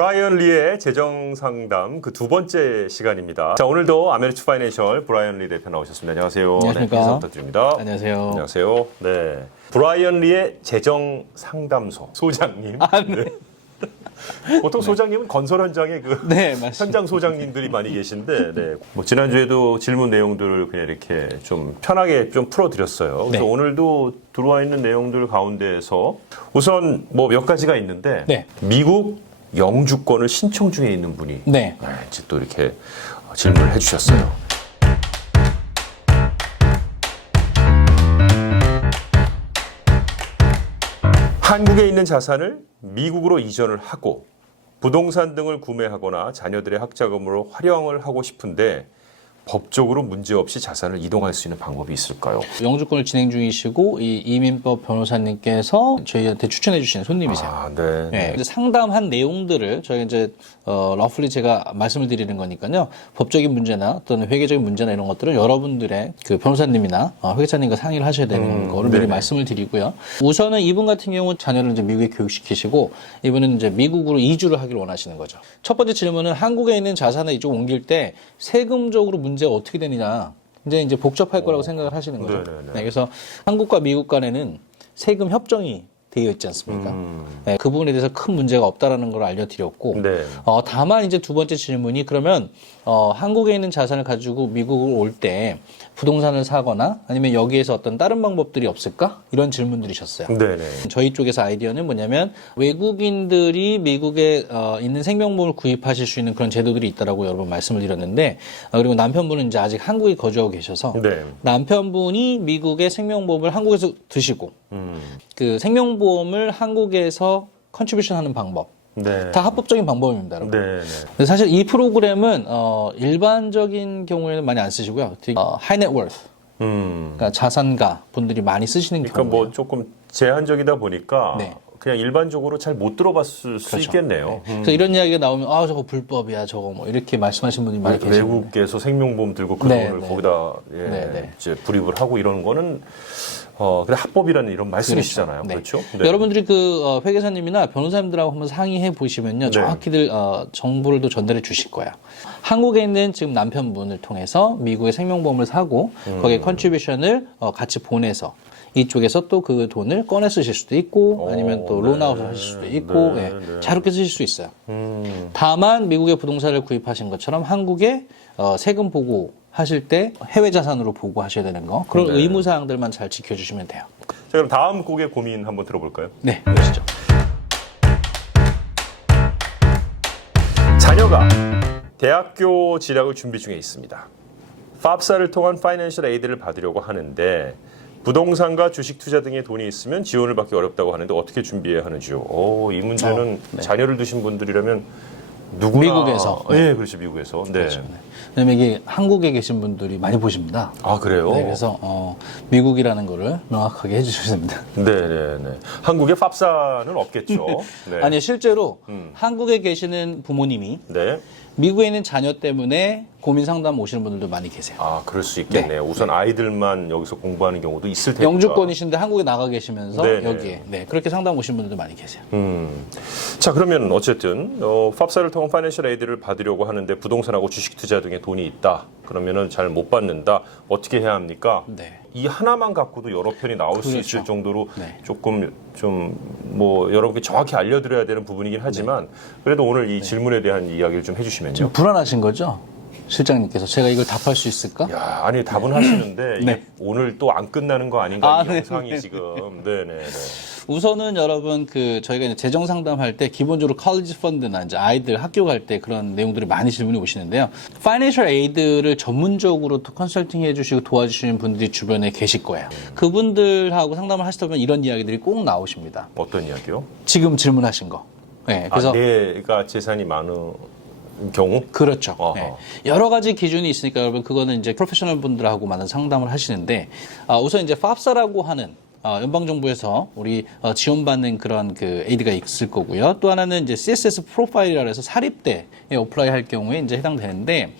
브라이언 리의 재정 상담 그 두 번째 시간입니다. 자, 오늘도 아메리츠 파이낸셜 브라이언 리 대표 나오셨습니다. 안녕하세요. 안녕하십니까. 네, 인사 부탁드립니다. 안녕하세요. 안녕하세요. 네. 브라이언 리의 재정 상담소 소장님. 네. 보통 소장님은 건설 현장에 그 네, 맞습니다. 현장 소장님들이 많이 계신데, 네. 뭐 지난주에도 질문 내용들을 그냥 이렇게 좀 편하게 좀 풀어드렸어요. 그래서 네. 오늘도 들어와 있는 내용들 가운데에서 우선 뭐 몇 가지가 있는데, 네. 미국 영주권을 신청 중에 있는 분이 네. 이제 또 이렇게 질문을 해주셨어요. 한국에 있는 자산을 미국으로 이전을 하고 부동산 등을 구매하거나 자녀들의 학자금으로 활용을 하고 싶은데 법적으로 문제없이 자산을 이동할 수 있는 방법이 있을까요? 영주권을 진행 중이시고 이 이민법 변호사님께서 저희한테 추천해 주신 손님이세요. 아, 네. 네. 이제 상담한 내용들을 저희가 이제 러플리 제가 말씀을 드리는 거니까요. 법적인 문제나 또는 회계적인 문제나 이런 것들은 여러분들의 그 변호사님이나 회계사님과 상의를 하셔야 되는 거를 미리 말씀을 드리고요. 우선은 이분 같은 경우 자녀를 이제 미국에 교육시키시고 이분은 이제 미국으로 이주를 하기를 원하시는 거죠. 첫 번째 질문은 한국에 있는 자산을 이쪽 옮길 때 세금적으로 문제가 어떻게 되느냐. 이제 복잡할 거라고 생각을 하시는 거죠. 네, 그래서 한국과 미국 간에는 세금 협정이 되어 있지 않습니까? 네, 그 부분에 대해서 큰 문제가 없다라는 걸 알려드렸고, 네. 다만 이제 두 번째 질문이 그러면 한국에 있는 자산을 가지고 미국을 올 때 부동산을 사거나 아니면 여기에서 어떤 다른 방법들이 없을까? 이런 질문들이셨어요. 네네. 저희 쪽에서 아이디어는 뭐냐면 외국인들이 미국에 있는 생명보험을 구입하실 수 있는 그런 제도들이 있다라고 여러 번 말씀을 드렸는데 그리고 남편분은 이제 아직 한국에 거주하고 계셔서 네. 남편분이 미국의 생명보험을 한국에서 드시고 그 생명보험을 한국에서 컨트리뷰션 하는 방법 네. 다 합법적인 방법입니다, 여러분. 네. 근데 사실 이 프로그램은 일반적인 경우에는 많이 안 쓰시고요. 하이넷워스, 그러니까 자산가 분들이 많이 쓰시는 그러니까 경우예요. 뭐 조금 제한적이다 보니까 네. 그냥 일반적으로 잘 못 들어봤을 수 있겠네요. 그래서 이런 이야기가 나오면 저거 불법이야, 저거 뭐 이렇게 말씀하시는 분들이 많이 계시고 외국에서 생명보험 들고 그 네, 돈을 네. 거기다 이제 불입을 하고 이런 거는 근데 합법이라는 이런 말씀이시잖아요. 그렇죠? 네. 여러분들이 그 회계사님이나 변호사님들하고 한번 상의해 보시면요, 정확히들 정보를 또 전달해 주실 거예요. 한국에 있는 지금 남편분을 통해서 미국의 생명보험을 사고 거기에 컨트리뷰션을 같이 보내서 이쪽에서 또 그 돈을 꺼내 쓰실 수도 있고 아니면 또 론아웃을 하실 수도 있고 자유롭게 쓰실 수 있어요. 다만 미국의 부동산을 구입하신 것처럼 한국에 세금 보고 하실 때 해외 자산으로 보고하셔야 되는 거 그런 의무 사항들만 잘 지켜주시면 돼요. 자, 그럼 다음 곡의 고민 한번 들어볼까요? 네, 보시죠. 자녀가 대학교 진학을 준비 중에 있습니다. 팝사를 통한 파이낸셜 에이드를 받으려고 하는데 부동산과 주식 투자 등의 돈이 있으면 지원을 받기 어렵다고 하는데 어떻게 준비해야 하는지요? 이 문제는 자녀를 두신 분들이라면 누구나 미국에서. 네, 그렇죠. 미국에서. 네. 그렇죠. 왜냐면 이게 한국에 계신 분들이 많이 보십니다. 아, 그래요? 네, 그래서 미국이라는 거를 명확하게 해주셔야 됩니다. 네. 한국에 팝사는 없겠죠. 네. 아니 실제로 한국에 계시는 부모님이 네. 미국에 있는 자녀 때문에 고민 상담 오시는 분들도 많이 계세요. 아, 그럴 수 있겠네요. 우선 아이들만 여기서 공부하는 경우도 있을 테니까. 영주권이신데 한국에 나가 계시면서 네네. 여기에 그렇게 상담 오시는 분들도 많이 계세요. 자, 그러면 어쨌든 팝사를 통한 파이낸셜 에이드를 받으려고 하는데 부동산하고 주식 투자 등에 돈이 있다. 그러면은 잘 못 받는다. 어떻게 해야 합니까? 네. 이 하나만 갖고도 여러 편이 나올 수 있을 정도로 조금 좀 뭐 여러분께 정확히 알려드려야 되는 부분이긴 하지만 그래도 오늘 이 질문에 대한 이야기를 좀 해주시면요. 지금 불안하신 거죠? 실장님께서 제가 이걸 답할 수 있을까? 야, 아니 답은 하시는데 이게 오늘 또 안 끝나는 거 아닌가 이 영상이 지금. 네네. 우선은 여러분 저희가 이제 재정 상담할 때 기본적으로 college 펀드나 이제 아이들 학교 갈 때 그런 내용들이 많이 질문이 오시는데요. 파이낸셜 에이드를 전문적으로 또 컨설팅 해주시고 도와주시는 분들이 주변에 계실 거예요. 그분들하고 상담을 하시다 보면 이런 이야기들이 꼭 나오십니다. 어떤 이야기요? 지금 질문하신 거. 네, 그래서 내가 재산이 많은 경우? 그렇죠. 네. 여러 가지 기준이 있으니까 여러분 그거는 이제 프로페셔널 분들하고 많은 상담을 하시는데 우선 이제 팝사라고 하는 연방정부에서 우리 지원받는 그런 그 에이드가 있을 거고요. 또 하나는 이제 CSS 프로파일이라 해서 사립대에 어플라이 할 경우에 이제 해당되는데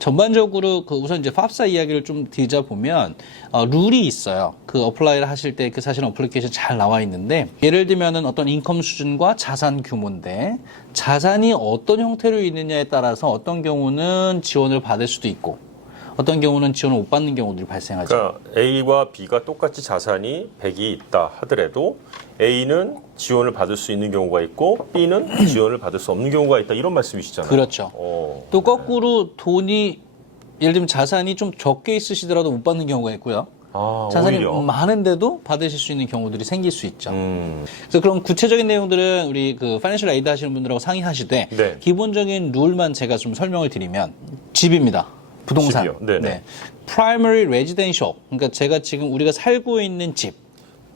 전반적으로 그 우선 이제 팝사 이야기를 좀 드리자 보면 룰이 있어요. 그 어플라이를 하실 때 그 사실은 어플리케이션 잘 나와 있는데 예를 들면은 어떤 인컴 수준과 자산 규모인데 자산이 어떤 형태로 있느냐에 따라서 어떤 경우는 지원을 받을 수도 있고 어떤 경우는 지원을 못 받는 경우들이 발생하죠. 그러니까 A와 B가 똑같이 자산이 100이 있다 하더라도 A는 지원을 받을 수 있는 경우가 있고 B는 지원을 받을 수 없는 경우가 있다 이런 말씀이시잖아요. 그렇죠. 또 거꾸로 돈이 예를 들면 자산이 좀 적게 있으시더라도 못 받는 경우가 있고요. 자산이 오히려. 많은데도 받으실 수 있는 경우들이 생길 수 있죠. 그래서 그런 구체적인 내용들은 우리 그 파이낸셜 에이드 하시는 분들하고 상의하시되 네. 기본적인 룰만 제가 좀 설명을 드리면 집입니다. 부동산. 집이요? 네네. 네. primary residential. 그러니까 제가 지금 우리가 살고 있는 집.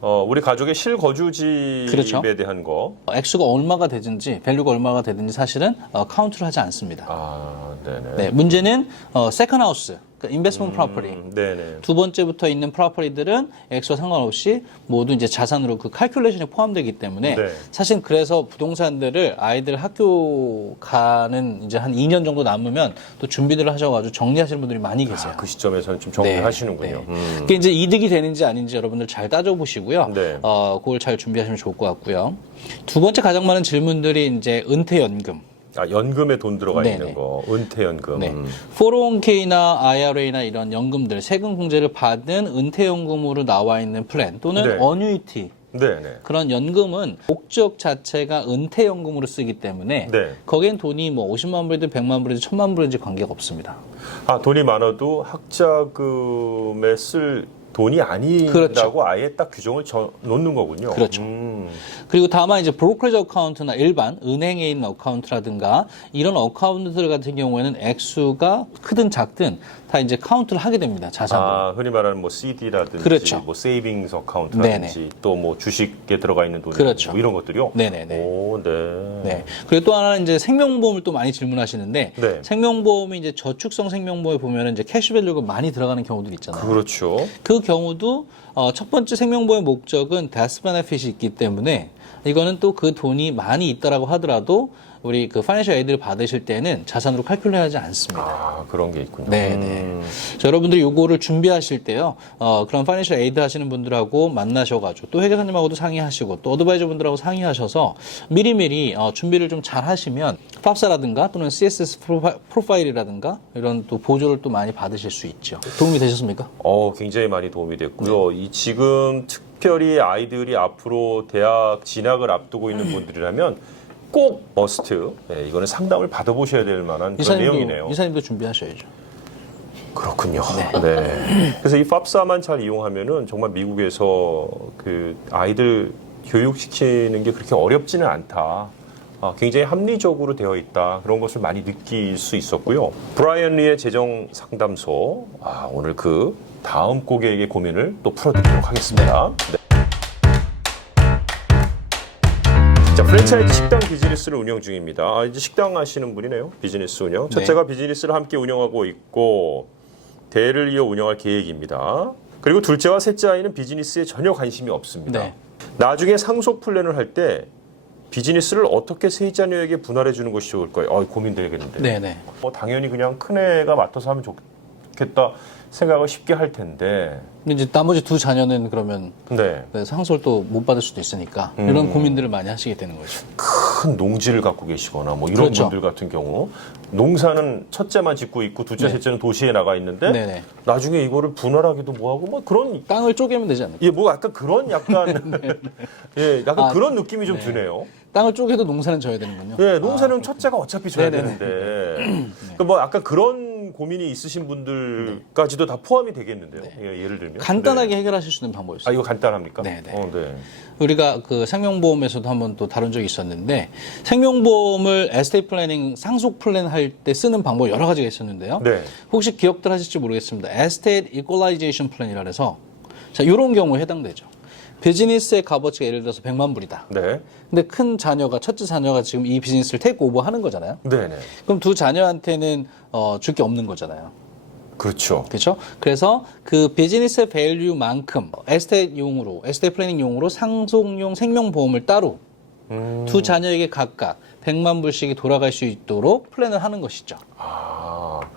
우리 가족의 실거주집에 그렇죠. 대한 거. 액수가 얼마가 되든지 밸류가 얼마가 되든지 사실은 카운트를 하지 않습니다. 네네. 네, 문제는 세컨 하우스, 그러니까 인베스트먼트 프로퍼티. 네네. 두 번째부터 있는 프로퍼티들은 액수와 상관없이 모두 이제 자산으로 그 칼큘레이션에 포함되기 때문에 네. 사실 그래서 부동산들을 아이들 학교 가는 이제 한 2년 정도 남으면 또 준비를 하셔가지고 정리하시는 분들이 많이 계세요. 그 시점에서는 좀 정리하시는군요. 네. 그게 이제 이득이 되는지 아닌지 여러분들 잘 따져보시고요. 네. 그걸 잘 준비하시면 좋을 것 같고요. 두 번째 가장 많은 질문들이 이제 은퇴연금. 연금에 돈 들어가 네네. 있는 거, 은퇴연금. 네. 401k나 IRA나 이런 연금들, 세금 공제를 받은 은퇴연금으로 나와 있는 플랜 또는 네. 어뉴이티 네네. 그런 연금은 목적 자체가 은퇴연금으로 쓰기 때문에 네. 거기엔 돈이 뭐 50만 불이든 100만 불이든 1000만 불이든 관계가 없습니다. 돈이 많아도 학자금에 쓸 돈이 아니라고 그렇죠. 아예 딱 규정을 놓는 거군요. 그렇죠. 그리고 다만 이제 브로커리지 어카운트나 일반 은행에 있는 어카운트라든가 이런 어카운트들 같은 경우에는 액수가 크든 작든 다 이제 카운트를 하게 됩니다. 자산으로. 흔히 말하는 뭐 CD라든지 그렇죠. 뭐 세이빙스 어카운트라든지 또 뭐 주식에 들어가 있는 돈이 그렇죠. 뭐 이런 것들이요. 네네네. 오, 네. 네. 그리고 또 하나는 이제 생명보험을 또 많이 질문하시는데 네. 생명보험이 이제 저축성 생명보험에 보면은 이제 캐시밸류가 많이 들어가는 경우들이 있잖아요. 그렇죠. 그 경우도 첫 번째 생명보험의 목적은 데스 베네핏이 있기 때문에 이거는 또 그 돈이 많이 있다라고 하더라도 우리 그 파이낸셜 에이드를 받으실 때는 자산으로 칼큘레이하지 않습니다. 그런 게 있군요. 네. 자, 여러분들이 요거를 준비하실 때요, 그런 파이낸셜 에이드 하시는 분들하고 만나셔가지고 또 회계사님하고도 상의하시고 또 어드바이저 분들하고 상의하셔서 미리미리 준비를 좀 잘 하시면 팝사라든가 또는 CSS 프로파일이라든가 이런 또 보조를 또 많이 받으실 수 있죠. 도움이 되셨습니까? 굉장히 많이 도움이 됐고요. 이 지금 특별히 아이들이 앞으로 대학 진학을 앞두고 있는 분들이라면 꼭 머스트. 네, 이거는 상담을 받아보셔야 될 만한 그런 내용이네요. 이사님도 준비하셔야죠. 그렇군요. 네. 그래서 이 팝사만 잘 이용하면은 정말 미국에서 그 아이들 교육시키는 게 그렇게 어렵지는 않다. 굉장히 합리적으로 되어 있다. 그런 것을 많이 느낄 수 있었고요. 브라이언 리의 재정 상담소. 오늘 그 다음 고객의 고민을 또 풀어드리도록 하겠습니다. 네. 자, 프랜차이즈 식당 비즈니스를 운영 중입니다. 이제 식당 하시는 분이네요. 비즈니스 운영. 첫째가 비즈니스를 함께 운영하고 있고 대를 이어 운영할 계획입니다. 그리고 둘째와 셋째 아이는 비즈니스에 전혀 관심이 없습니다. 네. 나중에 상속 플랜을 할 때 비즈니스를 어떻게 세 자녀에게 분할해 주는 것이 좋을까요? 고민되겠는데. 네네. 당연히 그냥 큰 애가 맡아서 하면 좋겠다 생각을 쉽게 할 텐데. 근데 이제 나머지 두 자녀는 그러면 네. 상속을 또 못 받을 수도 있으니까 이런 고민들을 많이 하시게 되는 거죠. 큰 농지를 갖고 계시거나 뭐 이런 그렇죠. 분들 같은 경우 농사는 첫째만 짓고 있고 둘째, 셋째는 도시에 나가 있는데 네네. 나중에 이거를 분할하기도 뭐하고 뭐 그런 땅을 쪼개면 되지 않을까? 뭐 약간 그런 약간 약간 그런 느낌이 좀 드네요. 땅을 쪼개도 농사는 져야 되는군요. 네, 농사는 첫째가 어차피 져야 네네네. 되는데 그러니까 뭐 약간 그런 고민이 있으신 분들까지도 다 포함이 되겠는데요. 예를 들면 간단하게 해결하실 수 있는 방법이 있어요. 이거 간단합니까? 네네. 네. 우리가 그 생명보험에서도 한번 또 다룬 적이 있었는데 생명보험을 에스테이트 플래닝 상속 플랜 할 때 쓰는 방법 여러 가지가 있었는데요. 네. 혹시 기억들 하실지 모르겠습니다. 에스테이트 이퀄라이제이션 플랜이라 해서 자, 이런 경우에 해당되죠. 비즈니스의 값어치가 예를 들어서 100만 불이다. 네. 근데 큰 자녀가 첫째 자녀가 지금 이 비즈니스를 테이크 오버 하는 거잖아요. 네네. 그럼 두 자녀한테는 줄 게 없는 거잖아요. 그렇죠. 그렇죠? 그래서 그 비즈니스 밸류만큼 에스테이트용으로 에스테이트 플래닝용으로 상속용 생명보험을 따로 두 자녀에게 각각 100만 불씩이 돌아갈 수 있도록 플랜을 하는 것이죠.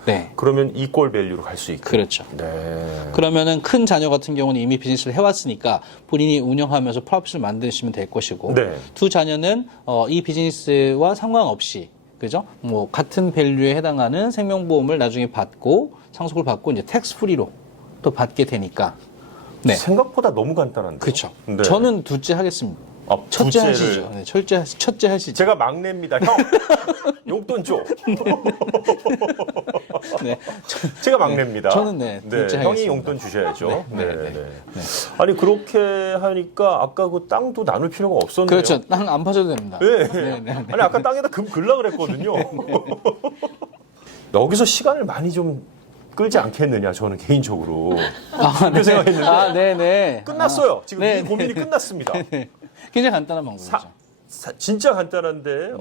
네. 그러면 이꼴 밸류로 갈 수 있고. 그렇죠. 네. 그러면은 큰 자녀 같은 경우는 이미 비즈니스를 해왔으니까 본인이 운영하면서 프로핏을 만드시면 될 것이고 네. 두 자녀는 이 비즈니스와 상관없이 그죠? 뭐 같은 밸류에 해당하는 생명보험을 나중에 받고 상속을 받고 이제 텍스 프리로 또 받게 되니까 네. 생각보다 너무 간단한데. 그렇죠. 네. 저는 둘째 하겠습니다. 아, 첫째 둘째를- 하시죠. 네, 첫째 하시죠. 제가 막내입니다. 형. 용돈 줘. 네. 제가 막내입니다. 저는 네, 둘째 형이 하겠습니다. 용돈 주셔야죠. 네, 네, 네, 네. 네. 아니 그렇게 하니까 아까 그 땅도 나눌 필요가 없었네요. 그렇죠. 땅 안 파셔도 됩니다. 네. 네, 네. 아니 아까 땅에다 금 걸라 그랬거든요. 여기서 시간을 많이 좀 끌지 않겠느냐 저는 개인적으로 그렇게 생각했는데 아, 네네. 끝났어요. 지금 네, 이 고민이 끝났습니다. 굉장히 간단한 방법이죠. 진짜 간단한데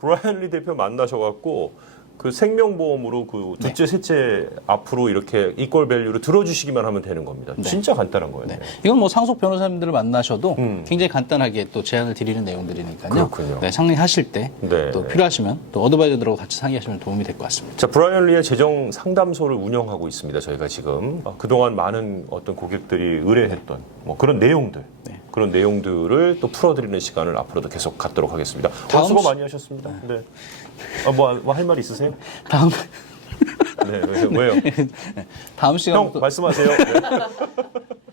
브라이언 리 대표 만나셔갖고 그 생명보험으로 그 둘째, 셋째 앞으로 이렇게 이퀄 밸류로 들어주시기만 하면 되는 겁니다. 진짜 간단한 거예요. 네. 이건 뭐 상속 변호사님들을 만나셔도 음. 굉장히 간단하게 또 제안을 드리는 내용들이니까요. 그렇군요. 네, 상의하실 때 네. 또 필요하시면 또 어드바이저들하고 같이 상의하시면 도움이 될 것 같습니다. 자, 브라이언 리의 재정 상담소를 운영하고 있습니다. 저희가 지금 그동안 많은 어떤 고객들이 의뢰했던 뭐 그런 내용들, 네. 그런 내용들을 또 풀어드리는 시간을 앞으로도 계속 갖도록 하겠습니다. 다음 수고 시- 많이 하셨습니다. 네. 뭐 할 말 있으세요? 다음 네, 왜요? 다음 형 시간 또 말씀하세요. 네.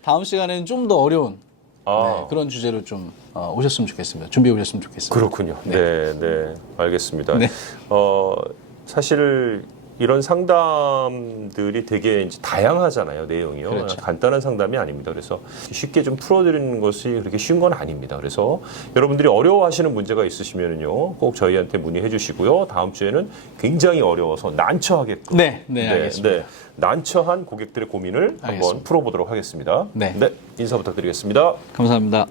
다음 시간에는 좀 더 어려운 아. 네, 그런 주제로 좀 오셨으면 좋겠습니다. 준비해 오셨으면 좋겠습니다. 그렇군요. 네, 네, 알겠습니다. 네. 사실 이런 상담들이 되게 이제 다양하잖아요, 내용이요. 그렇죠. 간단한 상담이 아닙니다. 그래서 쉽게 좀 풀어드리는 것이 그렇게 쉬운 건 아닙니다. 그래서 여러분들이 어려워하시는 문제가 있으시면요, 꼭 저희한테 문의해 주시고요. 다음 주에는 굉장히 어려워서 난처하게끔. 네, 알겠습니다. 난처한 고객들의 고민을 한번 알겠습니다. 풀어보도록 하겠습니다. 네. 인사 부탁드리겠습니다. 감사합니다.